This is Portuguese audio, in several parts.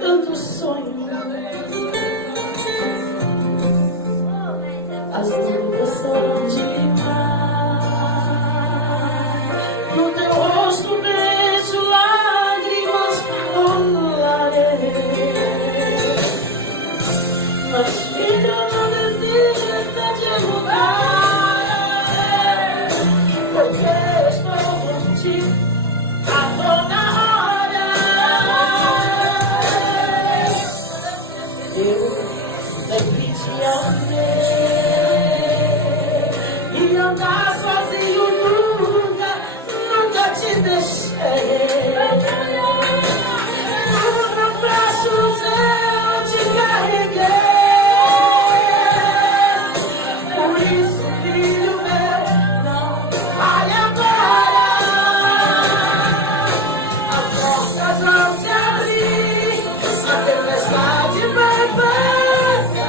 tantos sonhos. As lutas são demais. No teu rosto vejo lágrimas rolarei. Mas filho, não desista de lutar, porque eu estou contigo a toda hora. Eu sempre te amei, e andar sozinho nunca te deixei. Nos meus braços eu te carreguei. Por isso, filho meu, não vai agora. As portas vão se abrir, a tempestade vai passar,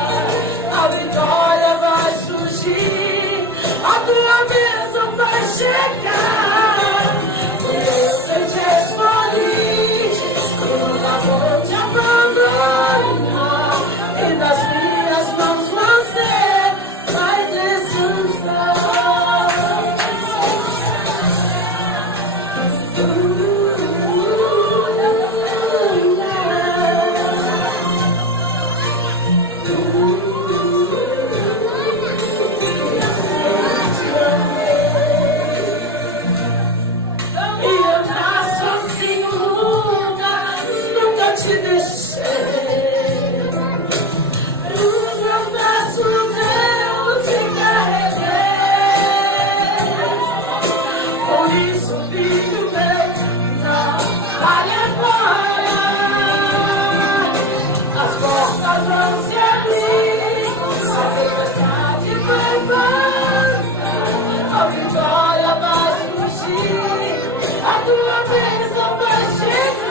a vitória vai surgir, a tua bênção vai chegar. Porque eu te escolhi, eu nunca vou te abandonar, e das minhas mãos você vai descansar. E eu já sozinho nunca te deixei. Nos meus braços eu te carreguei. Por isso, filho meu, não vai embora. As portas vão se abrir, a tempestade vai passar, a vitória vai surgir, a tua bênção vai chegar.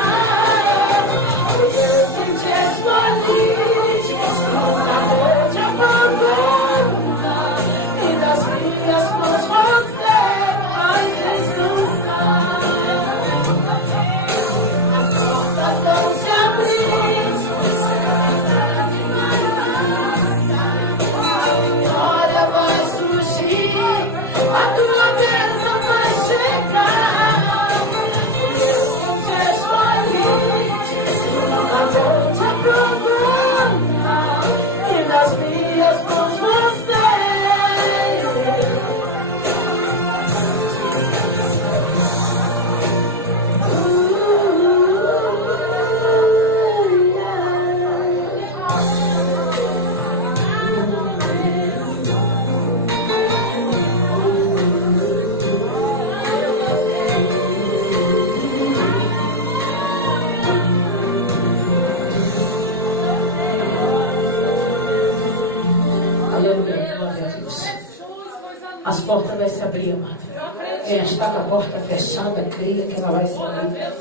Porque eu te escolhi, nunca vou te abandonar, e das minhas mãos você vai descansar. As portas vão se abrir, a vitória vai surgir, a tua bênção vai chegar. Porque eu te escolhi, nunca vou te abandonar, e nas minhas mãos você. Aleluia, glória a Deus. As portas vão se abrir, amado. Quem está com a porta fechada, creia que ela vai se abrir.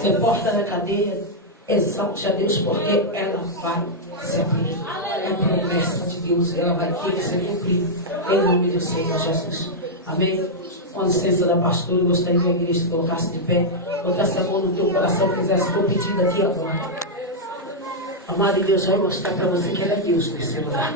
Se a porta da cadeia, exalte a Deus, porque ela vai se abrir. É promessa de Deus, ela vai ter que ser cumprida. Em nome do Senhor Jesus. Amém? Com licença da pastora, eu gostaria que a igreja se colocasse de pé, botasse a mão no teu coração, fizesse o pedido aqui agora. Amado Deus, vai mostrar para você que Ele é Deus nesse lugar.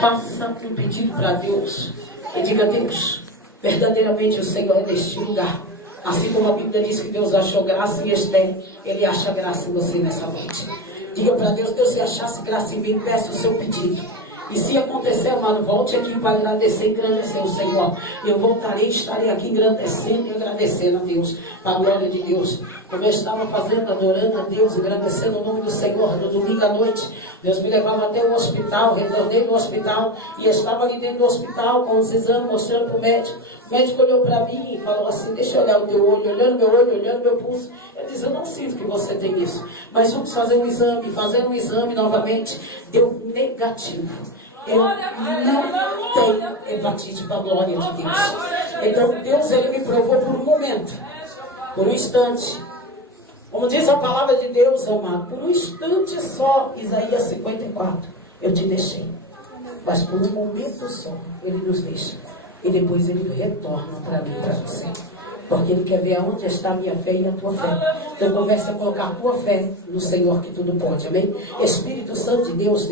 Faça um pedido para Deus e diga: Deus, verdadeiramente o Senhor é neste lugar. Assim como a Bíblia diz que Deus achou graça em Esther, Ele acha graça em você nessa noite. Diga para Deus: Deus, se achasse graça em mim, peça o seu pedido. E se acontecer, amado, volte aqui para agradecer e engrandecer o Senhor. Eu voltarei e estarei aqui engrandecendo e agradecendo a Deus, para a glória de Deus. Como eu estava fazendo, adorando a Deus, agradecendo o nome do Senhor, no domingo à noite, Deus me levava até o hospital, retornei no hospital, e estava ali dentro do hospital com os exames, mostrando para o médico. O médico olhou para mim e falou assim: deixa eu olhar o teu olho, olhando meu olho, olhando meu pulso. Eu disse: eu não sinto que você tem isso, mas vamos fazer um exame. Fazendo um exame novamente, deu negativo. Eu não tenho hepatite, para a glória de Deus. Então Deus, Ele me provou por um momento, por um instante. Como diz a palavra de Deus, amado, por um instante só, Isaías 54, eu te deixei. Mas por um momento só, Ele nos deixa. E depois Ele retorna para mim, para você. Porque Ele quer ver aonde está a minha fé e a tua fé. Então comece a colocar a tua fé no Senhor que tudo pode. Amém? Espírito Santo de Deus,